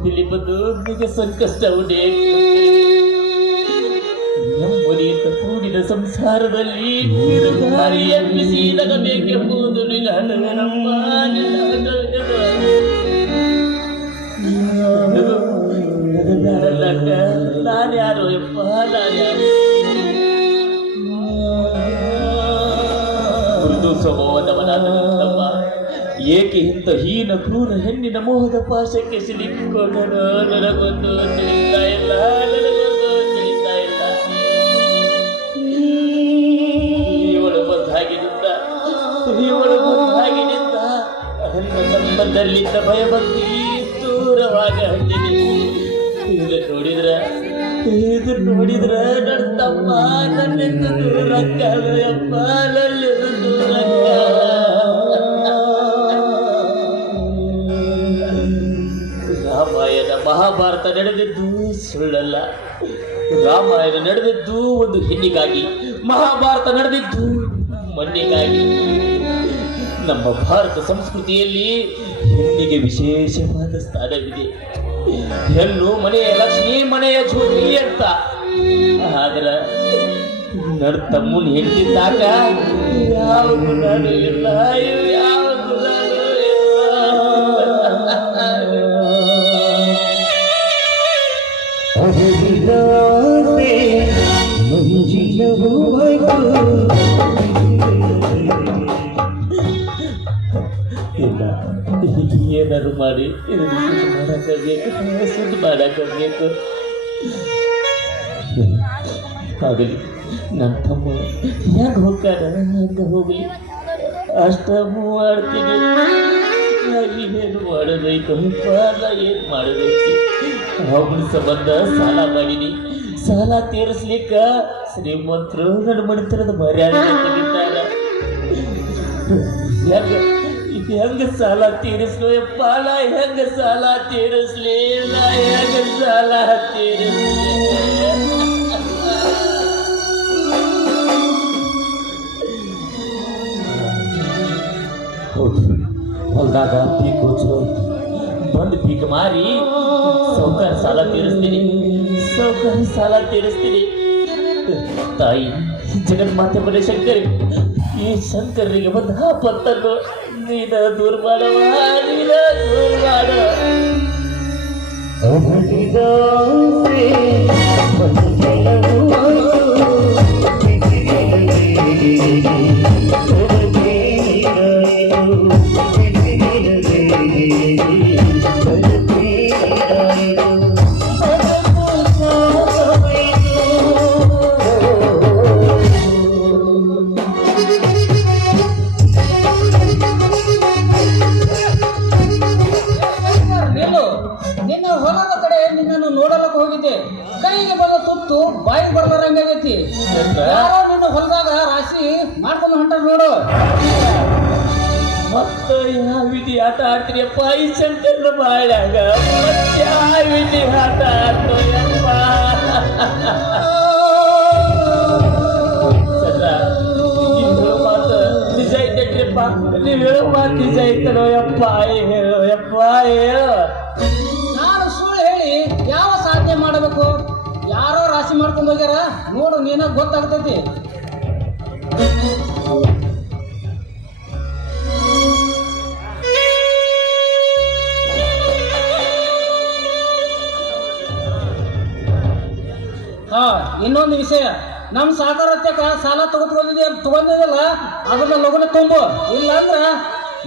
ಮೋಹದಲ್ಲಿ ಬಂದು ನಿಮಗೆ ಸಂಕಷ್ಟ ಉಂಟೆ ನೆಮ್ಮದಿಯಿಂದ ಕೂಡಿದ ಸಂಸಾರದಲ್ಲಿ ಬಿರುಗಾಳಿ ಎಬ್ಬಿಸಿ ನಗಬೇಕೆಂಬುದು ನಿನ್ನ ಹಠವೇನಪ್ಪ, ನಿನ್ನ ಹಠವೇನು. ನಾನ್ಯಾರು ಯಪ್ಪ, ನಾನ್ಯಾರು? ಮೃದು ಸ್ವಭಾವದವನಾದ ತಮ್ಮ ಏಕೆ ಇಂಥ ಹೀನ ಕ್ರೂರ ಹೆಣ್ಣಿನ ಮೋಹದ ಪಾಶಕ್ಕೆ ಸಿಲುಕಿಕೊಂಡನು? ನನಗೊಂದು ತಿಳಿತಾ ಇಲ್ಲ, ನನಗೊಂದು ತಿಳಿತಾ ಇಲ್ಲ. ಇವಳು ಬಂದಾಗಿನಿಂದ ನನ್ನ ಸಂಬಂಧದಲ್ಲಿದ್ದ ಭಯಭಕ್ತಿ ದೂರವಾಗಿ ಹಟ್ಟಿದೆ. ಇದು ನೋಡಿದ್ರ ನನ್ನ ತಮ್ಮ ನನ್ನಿಂದ ದೂರಕ್ಕಪ್ಪ, ನನ್ನಿಂದ ದೂರಕ್ಕ. ರಾಮಾಯಣ ಮಹಾಭಾರತ ನಡೆದಿದ್ದು ಸುಳ್ಳಲ್ಲ. ರಾಮಾಯಣ ನಡೆದಿದ್ದು ಒಂದು ಹೆಣ್ಣಿಗಾಗಿ, ಮಹಾಭಾರತ ನಡೆದಿದ್ದು ಮಣ್ಣಿಗಾಗಿ. ನಮ್ಮ ಭಾರತ ಸಂಸ್ಕೃತಿಯಲ್ಲಿ ಹೆಣ್ಣಿಗೆ ವಿಶೇಷವಾದ ಸ್ಥಾನವಿದೆ. ಹೆಣ್ಣು ಮನೆಯ ಲಕ್ಷ್ಮಿ, ಮನೆಯ ಜ್ಯೋತಿ ಅಂತ. ಆದ್ರೆ ನನ್ನ ತಮ್ಮನ ಹೆಂಡತಿದ್ದಾಗ ಯಾವ ಗುಣನೂ ಇಲ್ಲ, ಯಾವ ಗುಣನೂ ಇಲ್ಲ. ಏನಾದ್ರು ಮಾಡಿ ಸುದ್ದಿ ಮಾಡಬೇಕು. ಆಗಲಿ, ನನ್ನ ತಮ್ಮ ಹೆಂಗೆ ಹೋಗ್ತಾರ ಹಂಗೆ ಹೋಗಲಿ, ಅಷ್ಟ ಮಾಡ್ತೀನಿ. ಏನು ಮಾಡಬೇಕು, ಏನು ಮಾಡಬೇಕು? ಅವನ ಸಂಬಂಧ ಸಾಲ ಮಾಡೀನಿ. ಸಾಲ ತೀರಿಸ್ಲಿಕ್ಕ ಶ್ರೀಮಂತರು ನನ್ನ ಮಣಿತನದ ಮರ್ಯಾದೆ ತೆಗಿತಾರ. ಹೆಂಗ ಸಾಲ ತೀರಿಸ್ಲು ಯಪ್ಪ, ನಾ ಹೆಂಗ ಸಾಲ ತೀರಿಸ್ಲಿ, ನಾ ಹೆಂಗ ಸಾಲ ತೀರಿಸ್ಲಿ? ಹೌದು, ಹೊಲ್ದಾಗ ಪೀಕ್ ಚಲೋ ಐತಿ. ಬಂದು ಪೀಕ್ ಮಾರಿ ಸೌಕರ್ಯ ಸಾಲ ತೀರಿಸ್ತೀನಿ. ತಾಯಿ ಜಗನ್ಮಾತೆ ಬರೀ ಶಂಕರಿ, ಈ ಶಂಕರಿಗೆ ಒಂದು ಆಪತ್ತನ್ನು ನೀನ ದೂರ ಮಾಡವ, ನೀನ ದೂರ ಮಾಡ. ಕೈಗೆ ಬಂದ ತುತ್ತು ಬಾಯಿಗೆ ಬರ್ಲಾರಂಗೈತಿ. ಯಾರೋ ನಿನ್ನ ಹೊಲದಾಗ ರಾಶಿ ಮಾಡ್ಕೊಂಡು ಹೊಂಟಾರ ನೋಡು. ಮತ್ತೆ ಯಾವ ವಿಧಿ ಆಟ ಆಡ್ತೀರಿಯಪ್ಪ ಈ ಶಂಕರ ಬಾಳ್ಯಾಗ? ಮತ್ತೆ ಯಾವ ವಿಧಿ ಆಟ ಆಡ್ತೀಯಪ್ಪ? ಮಾತು ನಿಜ ಐತೇನ್ರಿಪ್ಪ? ನೀವು ಹೇಳೋ ಮಾತು ನಿಜ ಐತನೋ ಯಪ್ಪ? ಹೇಳೋ ಯಪ್ಪ, ಹೇಳೋ. ನಾನು ಸುಳ್ಳು ಹೇಳಿ ಯಾವ ಸಾಧನೆ ಮಾಡಬೇಕು? ಯಾರೋ ರಾಶಿ ಮಾಡ್ಕೊಂಡು ಹೋಗ್ಯಾರ ನೋಡು, ನೀನ ಗೊತ್ತಾಗ್ತೈತಿ. ಇನ್ನೊಂದು ವಿಷಯ, ನಮ್ಮ ಸಾಕಾರತ್ಯಕ ಸಾಲ ತಗೊಂಡಿದಲ್ಲ ಅದನ್ನ ಲಗುನ ತುಂಬು. ಇಲ್ಲಾಂದ್ರ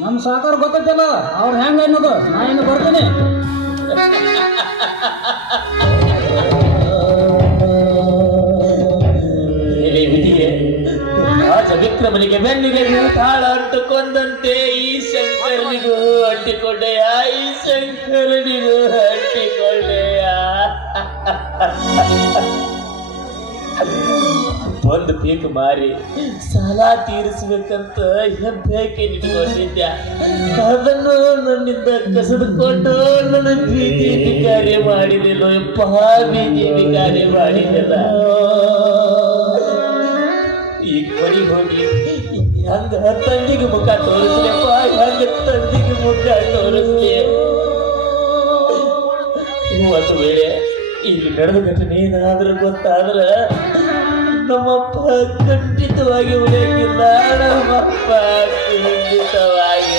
ನಮ್ಮ ಸಾಕಾರ ಗೊತ್ತೈತಿಲ್ಲ ಅವ್ರು ಹೆಂಗ ಅನ್ನೋದು. ನಾ ಇನ್ನು ಬರ್ತೀನಿ. ರಾಜ ವಿಕ್ರಮನಿಗೆ ಬೆನ್ನಿಗೆ ತಾಳ ಅಂಟುಕೊಂಡಂತೆ ಈ ಶಂಕರನಿಗೂ ಅಂಟಿಕೊಂಡೆಯ, ಈ ಶಂಕರನಿಗೂ ಅಂಟಿಕೊಂಡೆಯ. ಒಂದು ಪೀಕ್ ಮಾರಿ ಸಾಲ ತೀರಿಸ್ಬೇಕಂತ ಹೆಬ್ಬೆಕೆ ನಿಟ್ಕೊಂಡಿದ್ದೆ. ಅದನ್ನು ನನ್ನಿಂದ ಕಸಿದುಕೊಂಡು ನನ್ನ ಪ್ರೀತಿ ಕಾರ್ಯ ಮಾಡಿದೆಲ್ಲೋ ಯಪ್ಪ, ಪ್ರೀತಿ ಕಾರ್ಯ ಮಾಡಿದೆಲ್ಲ. ಈಗ ಮನೆಗೆ ಹೋಗಿ ಹಂಗ ತಂದಿಗೆ ಮುಖ ತೋರಿಸ್ಲಪ್ಪ, ಹಂಗ ತಂದಿಗೆ ಮುಖ ತೋರಿಸ್ಲಿ. ಒಂದು ವೇಳೆ ಇಲ್ಲಿ ನಡೆದ ಘಟನೆ ಏನಾದರೂ ಗೊತ್ತಾದ್ರೆ ನಮ್ಮಪ್ಪ ಖಂಡಿತವಾಗಿ ಉಳಿಯಂಗಿಲ್ಲ. ನಮ್ಮಪ್ಪ ಖಂಡಿತವಾಗಿ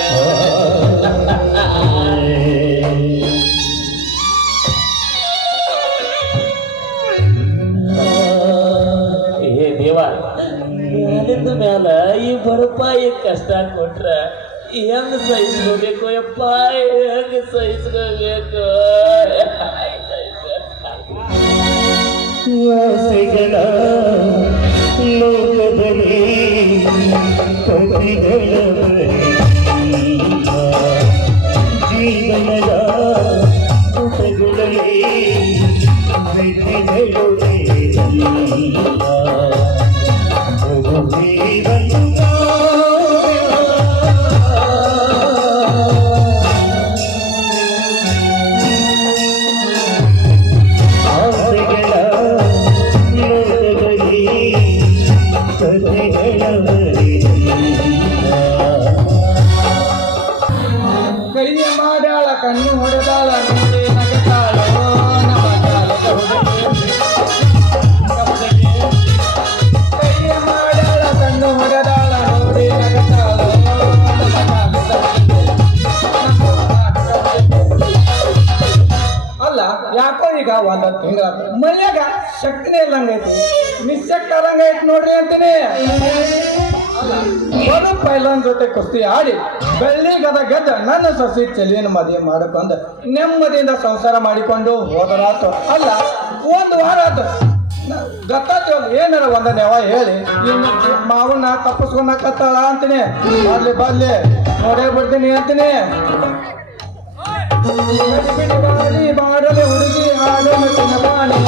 ಏ ದೇವ, ಮ್ಯಾಲಿಂದ ಮ್ಯಾಲ ಈ ಬಡಪಾಯಿ ಕಷ್ಟ ಕೊಟ್ರ ಹೆಂಗ್ ಸಹಿಸ್ಕೋಬೇಕು ಯಪ್ಪ, ಹೆಂಗ್ ಸಹಿಸ್ಕೋಬೇಕು? ಆಸೆಗಳ ಲೋಕದಲ್ಲಿ ಕವಿಗಳ ಜೀವನದ ಪುಟಗಳಲ್ಲಿ ವಿಧಿಗಳು ಕೈಯ ಮಾಡ್ಯಾಳ ಕಣ್ಣು ಹೊಡೆದಾಳ ನೋಡಿ ನಗತಾಳೋ ನಮ್ಮ ಕಾಲದ ಹುಡುಗಿ. ಕೈಯ ಮಾಡ್ಯಾಳ ಕಣ್ಣು ಹೊಡೆದಾಳ ನೋಡಿ ನಗತಾಳೋ ನಮ್ಮ ಕಾಲದ ಹುಡುಗಿ. ಅಲ್ಲ ಯಾಕೋ ಈಗ ಒಂದ ತಿಂಗಳ ಮೈಯಾಗ ಶಕ್ತಿನೇ ಇಲ್ಲಂಗೈತಿ, ನಿಶಕ್ತ ಆದಂಗೈತಿ ನೋಡ್ರಿ ಅಂತೀನಿ. ಒಂದು ಪೈಲನ್ ಜೊತೆ ಕುಸ್ತಿ ಆಡಿ ಬೆಳ್ಳಿ ಗದ ಗೆದ್ದ ನನ್ನ ಸಸಿ ಚೆಲಿನ ಮದುವೆ ಮಾಡಿಕೊಂಡು ನೆಮ್ಮದಿಯಿಂದ ಸಂಸಾರ ಮಾಡಿಕೊಂಡು ಹೋದರಾತು. ಅಲ್ಲ ಒಂದು ವಾರ ಆತು ಗೊತ್ತಾಗ್ತೀವಲ್ಲ, ಏನಾರ ಒಂದ ನೆವ ಹೇಳಿ ಇನ್ನು ಮಾವನ್ನ ತಪ್ಪಿಸ್ಕೊಂಡಕತ್ತಾಳ ಅಂತೀನಿ. ಬರ್ಲಿ ನೋಡೇ ಬಿಡ್ತೀನಿ ಅಂತೀನಿ. ಬಾಡಲಿ ಹುಡುಗಿ ಹಾಡಲು ತಿನ್ನಬಾಣಿ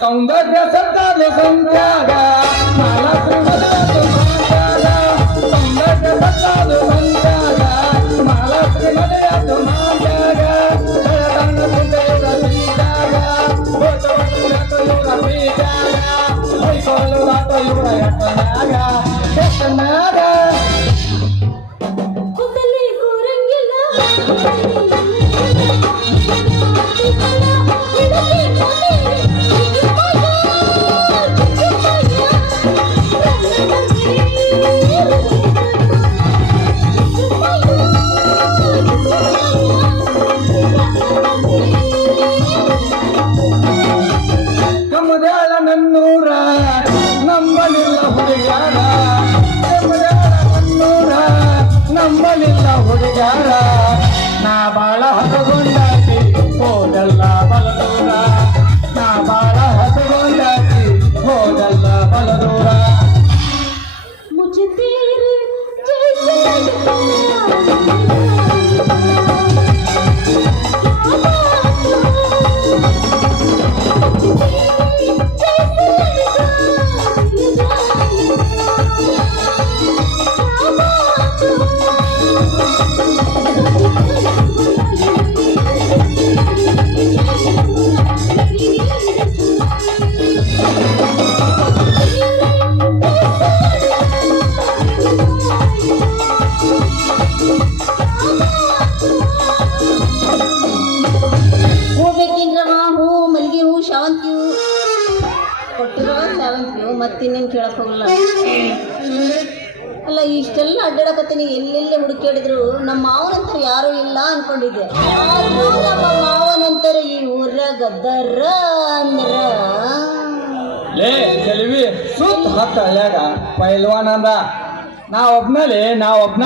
ಸೌಂದರ್ಯ ಸದ್ದಾದ ಸಂತ್ಯಾಗ ಮಾಲಾಶ್ರೀ ಮದುವೆ ಮಾತಾಗ. ಸೌಂದರ್ಯ ಸದ್ದಾದ ಸಂತ್ಯಾಗ ಮಾಲಾಶ್ರೀ ಮದುವೆ ಮಾತಾಗ. ಬೆಳತನ್ನ ಕುಂತೆಯುರ ಬೀಜಾಗ ಇವರ ಬೀಜಾಗ ಹೊಯ್ಕೊಳ್ಳು ರಾತ ಇವರ ಎತ್ತನಾಗ ಎತ್ತನಾಗ. ನಮ್ಮದಾಳ ನನ್ನೂರ ನಂಬಲಿಲ್ಲ ಹುಡುಗ್ಯಾರ, ನಮ್ಮದಾಳ ನನ್ನೂರ ನಂಬಲಿಲ್ಲ ಹುಡುಗ್ಯಾರ. ನಾ ಬಾಳ ಹದಗೊಂಡಾಕಿ ಹೋದಲ್ಲ ಬಲದೂರ, ನಾ ಬಾಳ ಹದಗೊಂಡಾಕಿ ಹೋದಲ್ಲ ಬಲದೂರ. ಮತ್ತಿನ್ನೇನು ಕೇಳಕ್ ಹೋಗಲ್ಲ. ಅಲ್ಲ ಇಷ್ಟೆಲ್ಲ ಅಡ್ಡಾಡಕತ್ತೀನಿ, ಎಲ್ಲೆಲ್ಲೇ ಹುಡುಕಾಡಿದ್ರು ನಮ್ಮ ಮಾವನಂತರ ಯಾರೂ ಇಲ್ಲ ಅನ್ಕೊಂಡಿದ್ದೆ. ಆದ್ರೂ ನಮ್ಮ ಮಾವನಂತರ ಈ ಊರ ಗದ್ದರ ಅಂದ್ರ ಲೇ ಚೆಲುವಿ ಸುತ್ತ ಹತ್ತ ಹಳ್ಯಾಗ ಪೈಲ್ವಾನ್ ಅಂದ ನಾ ಒಬ್ನ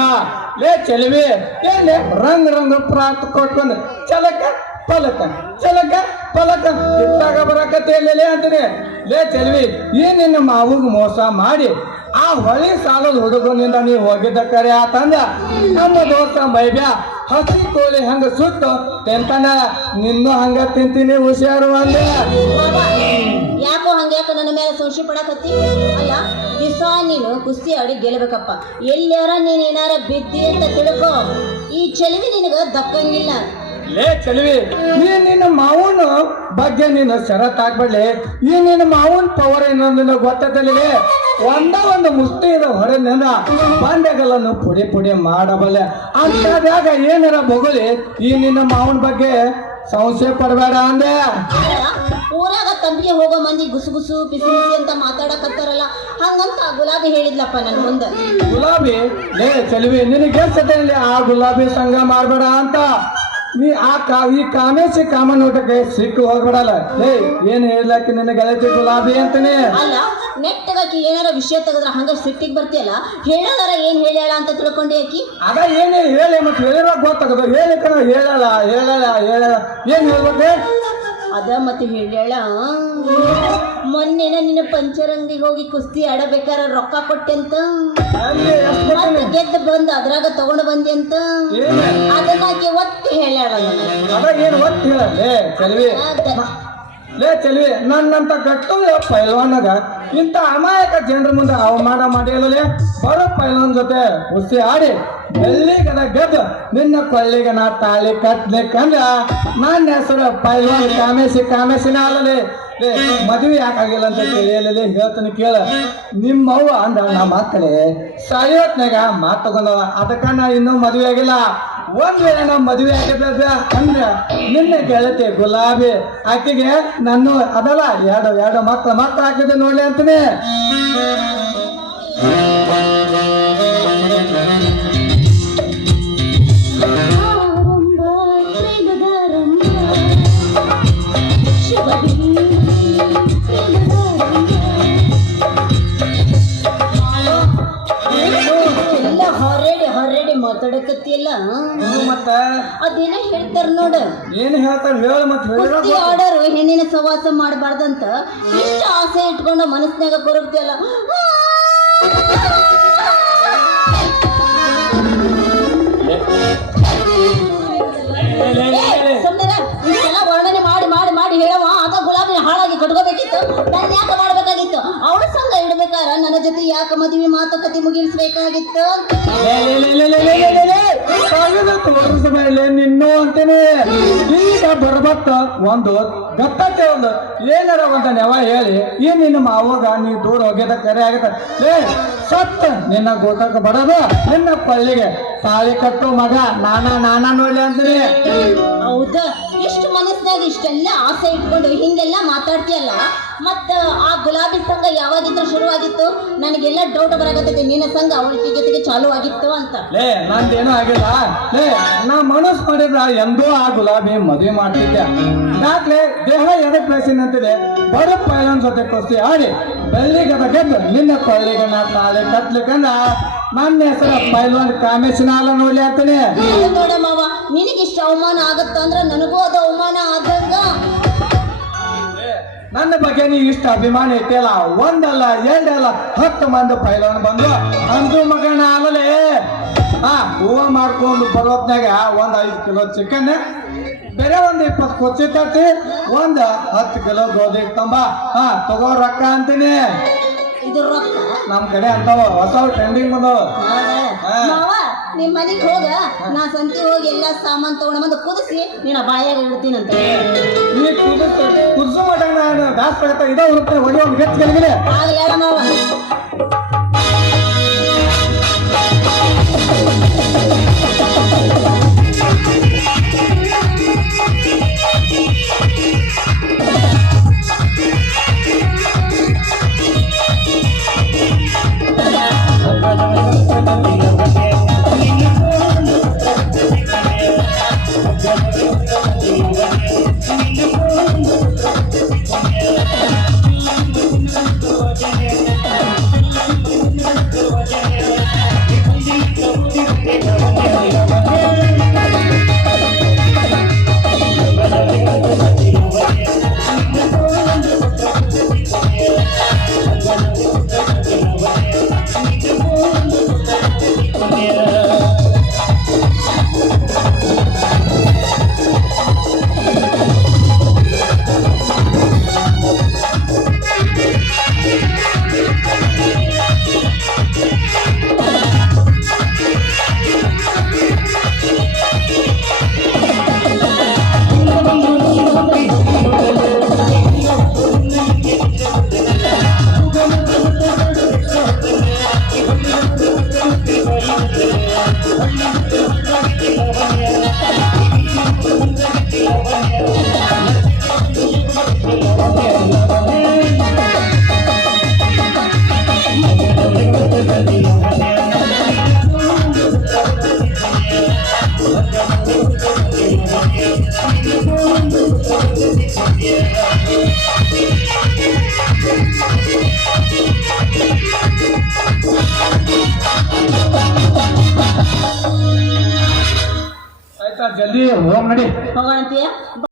ಲೇ ಚೆಲುವಿ ಏನೇ ರಂಗ್ ಪ್ರಾತ್ ಕೊಟ್ಕೊಂಡು ಚಲಕ ಪಲಕ ಇತ್ತಾಗ ಬರಕತ್ತೇಲೇ ಅಂತೀನಿ. ಲೇ ಚೆಲುವಿ ಈ ನಿನ್ನ ಮಾವಿಗೆ ಮೋಸ ಮಾಡಿ ಆ ಹೊಳಿ ಸಾಲದ ಹುಡುಗನಿಂದ ನೀವು ಹೋಗಿದ್ದ ಕರೆ ಆತಂದ ನಮ್ಮ ದೋಸ್ತ ಮೈಬ್ಯಾ ಹಸಿ ಕೋಳಿ ಹಂಗ ಸುಟ್ಟು ತಿಂತಾನ ನಿನ್ನೂ ಹಂಗ ತಿಂತೀನಿ ಹುಷಾರು ಅಂದೆ ಮಾವ, ಯಾಕೋ ಹಂಗ್ಯಾಕ ನನ್ನ ಮೇಲೆ ಸಂಶಯ ಪಡಕತ್ತಿ? ಅಲ್ಲ, ದಿವಸ ನೀನು ಕುಸ್ತಿ ಆಡಿ ಗೆಲ್ಬೇಕಪ್ಪ. ಎಲ್ಲಾರ ನೀನ್ ಏನಾರ ಬಿದ್ದಿ ಅಂತ ತಿಳ್ಕೊ, ಈ ಚೆಲುವಿ ನಿನಗ ದಕ್ಕಂಗಿಲ್ಲ. ಲೇ ಚಲವಿ, ಈ ನಿನ್ನ ಮಾವನ ಬಗ್ಗೆ ನೀನು ಶರತ್ ಆಗ್ಬೇಡ್ಲಿ. ಈ ನಿನ್ನ ಮಾವನ್ ಪವರ್ ಏನೋ ಗೊತ್ತದಲ್ಲಿ ಒಂದು ಮುಷ್ಟಿ ಇರೋ ಹೊಡೆ ನಿನ್ನ ಬಾಂಡೆಗಳನ್ನು ಪುಡಿ ಪುಡಿ ಮಾಡಬಲ್ಲೆ ಅಂತಾದಾಗ ಏನಾರ ಬೊಗಲಿ ಈ ನಿನ್ನ ಮಾವನ ಬಗ್ಗೆ ಸಂಶಯ ಪಡಬೇಡ ಅಂದೆ. ಅಲ್ಲ, ಊರಾಗ ತಂಬಿಗೆ ಹೋಗೋ ಮಂದಿ ಗುಸು ಗುಸು ಬಿಸಿ ಬಿಸಿ ಅಂತ ಮಾತಾಡಕತ್ತಾರಲ್ಲ, ಹಂಗಂತ ಗುಲಾಬಿ ಹೇಳಿದ್ಲಪ್ಪ ನನ್ ಮುಂದೆ. ಗುಲಾಬಿ? ಲೇ ಚಲವಿ, ನಿನಗೆ ಸದಲ್ಲಿ ಆ ಗುಲಾಬಿ ಸಂಘ ಮಾಡ್ಬೇಡ ಅಂತ. ನೀ ಈ ಕಾಮೇಶಿ ಕಾಮನೋಟಕ್ಕೆ ಸಿಕ್ಕು ಹೋಗ್ಬಿಡಲ್ಲ. ಲೇ ಏನ್ ಹೇಳ್ಲಾಕಿ ನಿನ್ನ ಗೆಳತಿ ಗುಲಾಬಿ ಅಂತಾನೆ. ಅಲ್ಲ, ನೆಟ್ಟಗಾಕಿ ಏನಾರ ವಿಷಯ ತೆಗೆದ್ರ ಹಂಗ ಸಿಟ್ಟಿಗೆ ಬರ್ತೀಯಲ್ಲ, ಹೇಳೋದಾರ ಏನ್ ಹೇಳ್ಯಾಳ ಅಂತ ತಿಳ್ಕೊಂಡೆ ಆಕಿ. ಅದ ಏನೇ ಹೇಳಿ ಮತ್ತೆ ಹೇಳಿರೋ ಗೊತ್ತಾಗದು. ಹೇಳಿಕನ ಹೇಳಲ್ಲ ಹೇಳಲ್ಲ ಹೇಳಲ್ಲ ಏನ್ ಹೇಳ್ಬೇಕೆ? ಅದ ಮತ್ತೆ ಹೇಳ್ಯಾಳ, ಮೊನ್ನೆನ ನಿನ್ನ ಪಂಚರ್ ಅಂಗಡಿಗೆ ಹೋಗಿ ಕುಸ್ತಿ ಆಡಬೇಕಾರ ರೊಕ್ಕ ಕೊಟ್ಟೆ ಅಂತ, ಅಲ್ಲಿ ಎಷ್ಟ್ ಮತ್ತೆ ಬೇಕಂದ್ರೆ ಗೆದ್ದು ಬಂದು ಅದ್ರಾಗ ತಗೊಂಡು ಬಂದಿ ಅಂತ, ಏನ್ ಅದನ್ನ ಆಕಿ ಒತ್ತಿ ಹೇಳ್ಯಾಳ ನನಗೆ. ಅದ ಏನ್ ಒತ್ತು ಹೇಳ. ಲೇ ಚೆಲ್ವಿ, ಲೇ ಚೆಲ್ವಿ, ನನ್ನಂತ ಗಟ್ಟು ಪೈಲ್ವಾನಾಗ ಇಂಥ ಅಮಾಯಕ ಜನರ ಮುಂದೆ ಅವಮಾನ ಮಾಡಿಯಲ್ಲೇ ಬರೋ ಪೈಲ್ವಾನ್ ಜೊತೆ ಕುಸ್ತಿ ಆಡಿ ಬೆಳ್ಳಿಗದ ಗೆದ್ದು ನಿನ್ನ ಕೊಳ್ಳಿಗೆ ನಾ ತಾಳಿ ಕಟ್ಲಿಕ್ಕಂದ್ರ ನನ್ನ ಹೆಸರು ಪೈಲ್ವಾನ್ ಕಾಮೇಶಿನ ಅಲ್ಲಲೇ. ಮದುವೆ ಯಾಕಾಗಿಲ್ಲ ಅಂತ ಕೇಳಿಯಲ್ಲೇ ಹೇಳ್ತೀನಿ ಕೇಳ. ನಿಮ್ಮವ್ವ ಅಂದ ನಮ್ಮ ಮಕ್ಕಳೇ ಸಾಯೋತ್ನಾಗ ಮಾತು ತಗೊಂಡವ, ಅದಕ್ಕ ನಾ ಇನ್ನೂ ಮದುವೆ ಆಗಿಲ್ಲ. ಒಂದ್ ವೇಳೆ ನಾವು ಮದುವೆ ಆಗಿದ್ದ ಅಂದ್ರೆ ನಿನ್ನೆ ಗೆಳತಿ ಗುಲಾಬಿ ಆಕೆಗೆ ನಾನು ಅದಲ್ಲ ಎರಡು ಮಕ್ಕಳು ಹಾಕಿದ್ದೆ ನೋಡ್ಲಿ ಅಂತೀನಿ. ಮಾತಾಡಕತ್ತಿಯಲ್ಲ, ಮತ್ತ ಅದೇನ ಹೇಳ್ತಾರ ನೋಡ. ಏನ್ ಹೇಳ್ತಾರ ಹೇಳ. ಮತ್ತೆ ಕುಸ್ತಿ ಆಡೋರು ಹೆಣ್ಣಿನ ಸವಾಸ ಮಾಡಬಾರ್ದಂತ ಇಷ್ಟ ಆಸೆ ಇಟ್ಕೊಂಡು ಮನಸ್ಸಿನಾಗ ಕೊರಗ್ತಿಯಲ್ಲ. ಸುಮ್ಮನೆ ಇಷ್ಟೆಲ್ಲ ವರ್ಣನೆ ಮಾಡಿ ಮಾಡಿ ಮಾಡಿ ಹೇಳವ, ಆಗ ಗುಲಾಬಿನ ಹಾಳಾಗಿ ಕಟ್ಕೋಬೇಕಿತ್ತು. ನಾನು ಯಾಕೆ ಮಾಡ್ಬೇಕಾಗಿತ್ತು? ಅವಳ ಸಂಘ ಇಡ್ಬೇಕಾರ ನನ್ನ ಜೊತೆ ಯಾಕೆ ಮದುವೆ ಮಾತುಕತೆ ಮುಗಿಸ್ಬೇಕಾಗಿತ್ತು ಅಂತ ನಿನ್ನೂ ಅಂತೀನಿ. ಈಗ ಬರ್ಬತ್ತ ಒಂದು ಗತ್ತಕ್ಕೆ ಒಂದು ಏನಾರ ಒಂದು ನೆವ ಹೇಳಿ ಈ ನಿನ್ನ ಮಾವಾಗ ನೀ ದೂರ ಹೋಗ್ಯದ ಕರೆ ಆಗತ್ತ. ಸತ್ತ ನಿನ್ನ ಗೋತಕ ಬಡದು ನಿನ್ನ ಪಳ್ಳಿಗೆ ತಾಳಿ ಕಟ್ಟು ಮಗ ನಾನಾ ನೋಡ್ಲಿ ಅಂತೀನಿ. ಹೌದಾ? ಇಷ್ಟು ಮನಸ್ಸಿನಾಗ ಇಷ್ಟೆಲ್ಲ ಆಸೆ ಇಟ್ಕೊಂಡು ಹಿಂಗೆಲ್ಲ ಮಾತಾಡ್ತೀಯಲ್ಲ, ಮತ್ತ ಆ ಗುಲಾಬಿ ಸಂಘ ಯಾವಾಗಿದ್ರು ಶುರುವಾಗಿತ್ತು? ನನಗೆಲ್ಲ ಡೌಟ್ ಬರಾಕತ್ತೈತಿ, ನಿನ್ನ ಸಂಘ ಅವಳ ಜೊತೆಗೆ ಚಾಲು ಆಗಿತ್ತು ಅಂತ. ಲೇ ನಂದೇನೂ ಆಗಿಲ್ಲ. ಲೇ ನಾ ಮನಸ್ಸು ಮಾಡಿದ್ರ ಎಂದೋ ಆ ಗುಲಾಬಿ ಮದುವೆ ಮಾಡ್ತಿದ್ದೆ. ಯಾಕ್ಲೆ ದೇಹ ಎದಕ್ ಬೆಳೆಸಿನಂತಿದೆ ಬಡ ಪೈಲನ್ ಜೊತೆ ಕುಸ್ತಿ ಆಡಿ ಬೆಳ್ಳಿಗದ ಗೆದ್ದು ನಿನ್ನ ಕೊಳ್ಳಿಗೆ ನಾ ತಾಳಿ ಕಟ್ಲಿಕ್ಕಂದ್ರ ನನ್ನ ಹೆಸರ ಪೈಲ್ವಾನ್ ಕಾಮೇಶಿನ ಅಲ್ಲ ನೋಡ್ಲಿ ಅಂತೀನಿ. ನೋಡಮ್ಮವ, ನಿನಗಿಷ್ಟ ಅವಮಾನ ಆಗತ್ತ ಅಂದ್ರ ನನಗೂ ಅದು ಅವಮಾನ ಆದಂಗ. ನನ್ನ ಬಗ್ಗೆ ನೀ ಇಷ್ಟ ಅಭಿಮಾನ ಇಟ್ಟಿಲ್ಲ. ಒಂದಲ್ಲ ಎರಡಲ್ಲ 10 ಮಂದಿ ಪೈಲ್ವಾನ್ ಬಂದು ಅಂದು ಮಗನ ಆಮೇಲೆ ಹೂವ ಮಾಡ್ಕೊಂಡು ಬರೋತ್ನಾಗ 5 ಕಿಲೋ ಚಿಕನ್, ಬೇರೆ 20 ಕೊಚ್ಚಿ ತಟ್ಟಿ 10 ಕಿಲೋ ಗೋಧಿ ತಂಬ ತಗೋ ರೊಕ್ಕ ಅಂತೀನಿ. ಇದು ರೊಕ್ಕ ನಮ್ ಕಡೆ ಅಂತಾವ ಹೊಸ ಟ್ರೆಂಡಿಂಗ್ ಬಂದವ. ಮಾವ, ನಿಮ್ ಮನೆಗೆ ಹೋಗ, ನಾ ಸಂತಿ ಹೋಗಿ ಎಲ್ಲ ಸಾಮಾನ್ ತಗೊಂಡ ಬಂದು ಕುದಿಸಿ ನಿನ್ನ ಬಾಯಾಗ ಇಡ್ತೀನಂತ. ಈ ಕುದಿಸು ಮಟ ನಾನು ದಾಸ್ ತಗತ್ತ ಇದ ಹುಡುಕ್ತಾರೆ ಹೊಡಿ ಒಂದು ಗಚ್ಚ ಕೆಳಗಿದೆ ಆಗಲಿ ಹೇಳ ಮಾವ. ಜಲ್ದಿ ಹೋಗ್ ನಡಿ ಹೋಗೋಣಂತೀಯ